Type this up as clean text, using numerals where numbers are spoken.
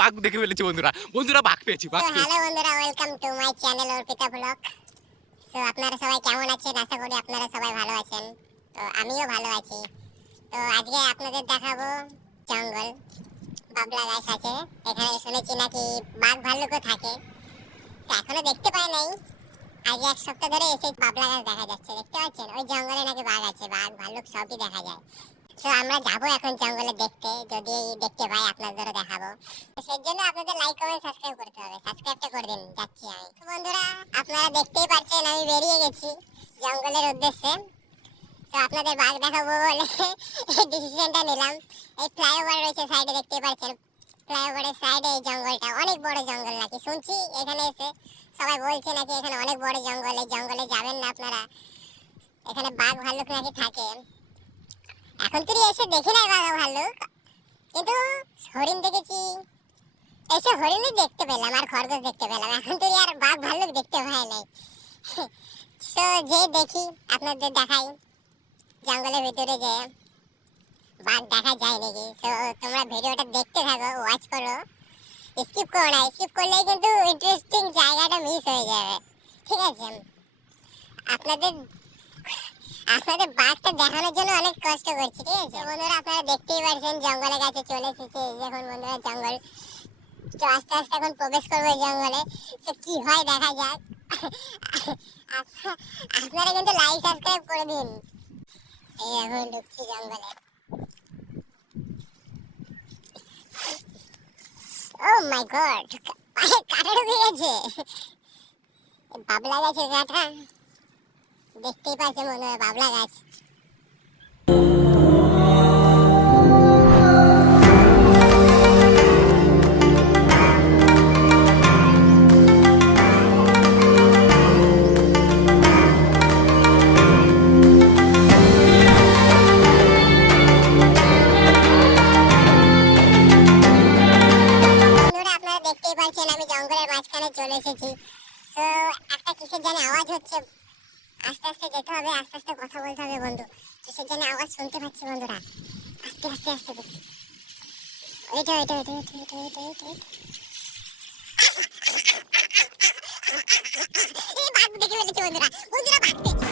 বাঘ দেখে ফেলেছি বন্ধুরা, বন্ধুরা বাঘ পেয়েছি, বাঘ পেয়েছি। হ্যালো বন্ধুরা, welcome to my channel Arpita blog. তো আপনারা সবাই কেমন আছেন? আশা করি আপনারা সবাই ভালো আছেন। তো আমিও ভালো আছি। তো আজকে আপনাদের দেখাবো জঙ্গল, বাবলা গাছ আছে এখানে। শুনেছি নাকি বাঘ ভাল্লুকও থাকে। তো এখনো দেখতে পাই নাই, আজ এক সপ্তাহ ধরে এসে বাবলা গাছ দেখা যাচ্ছে। দেখতে পাচ্ছেন ওই জঙ্গলে নাকি বাঘ আছে, বাঘ ভাল্লুক সবই দেখা যায়। তো আমরা যাবো এখন জঙ্গলে দেখতে, যদি দেখতে পাই আপনাদেরও দেখাবো। তো সেই জন্য আপনাদের লাইক কমেন্ট সাবস্ক্রাইব করতে হবে। সাবস্ক্রাইবটা করে দিন, যাচ্ছি আমি। তো বন্ধুরা, আপনারা দেখতেই পাচ্ছেন আমি বেরিয়ে গেছি জঙ্গলের উদ্দেশ্যে। তো আপনাদের বাঘ দেখাবো বলে এই ডিসিশনটা নিলাম। এই ফ্লাইওভার রয়েছে সাইডে, দেখতেই পাচ্ছেন ফ্লাইওভারের সাইডে এই জঙ্গলটা অনেক বড় জঙ্গল নাকি শুনছি। এখানে এসে সবাই বলছে নাকি এখানে অনেক বড় জঙ্গল, এই জঙ্গলে যাবেন না আপনারা, এখানে বাঘ ভাল্লুক নাকি থাকে। এখন তুই এসে দেখি নাই বাঘ ভাল্লুক, কিন্তু হরিণ দেখেছি। এসে হরিণই দেখতে পেলাম আর খরগোশ দেখতে পেলাম, এখন তুই আর বাঘ ভাল্লুক দেখতে পাই নাই। তো যে দেখি আপনাদের দেখাই জঙ্গলের ভিতরে যে বাঘ দেখা যায় নাকি। তো তোমরা ভিডিওটা দেখতে থাকো, ওয়াচ করো, স্কিপ করো না। স্কিপ করলেই কিন্তু ইন্টারেস্টিং জায়গাটা মিস হয়ে যাবে, ঠিক আছে? আপনাদের আপনাদের বাঘটা দেখানোর জন্য অনেক কষ্ট করছি, ঠিক আছে বন্ধুরা? আপনারা দেখতেই পাচ্ছেন জঙ্গলের কাছে চলে এসেছে। দেখুন বন্ধুরা জঙ্গল, তো আস্তে আস্তে এখন প্রবেশ করবো জঙ্গলে। তো কি হয় দেখা যাক। আপনারা কিন্তু লাইক সাবস্ক্রাইব করে দিন। এই এখন ঢুকছি জঙ্গলে। ও মাই গড, পায়ে কাটা ঢুকে গেছে। বাবলা গাছের কাটা, দেখতেই পাচ্ছেন বন্ধুরা বাবলা গাছ। দেখতেই পাচ্ছেন আমি জঙ্গলের মাঝখানে চলে এসেছি। তো একটা কিসের জানি আওয়াজ হচ্ছে, আস্তে আস্তে যেতে হবে, আস্তে আস্তে কথা বলতে হবে বন্ধু। কিসের জানি আওয়াজ শুনতে পাচ্ছি বন্ধুরা, আস্তে আস্তে আস্তে দেখি। ওইটা ওইটা ওইটা ওইটা ওইটা ওইটা ওইটা এই বাঘ দেখে ফেলেছি বন্ধুরা, বন্ধুরা বাঘ দেখছি।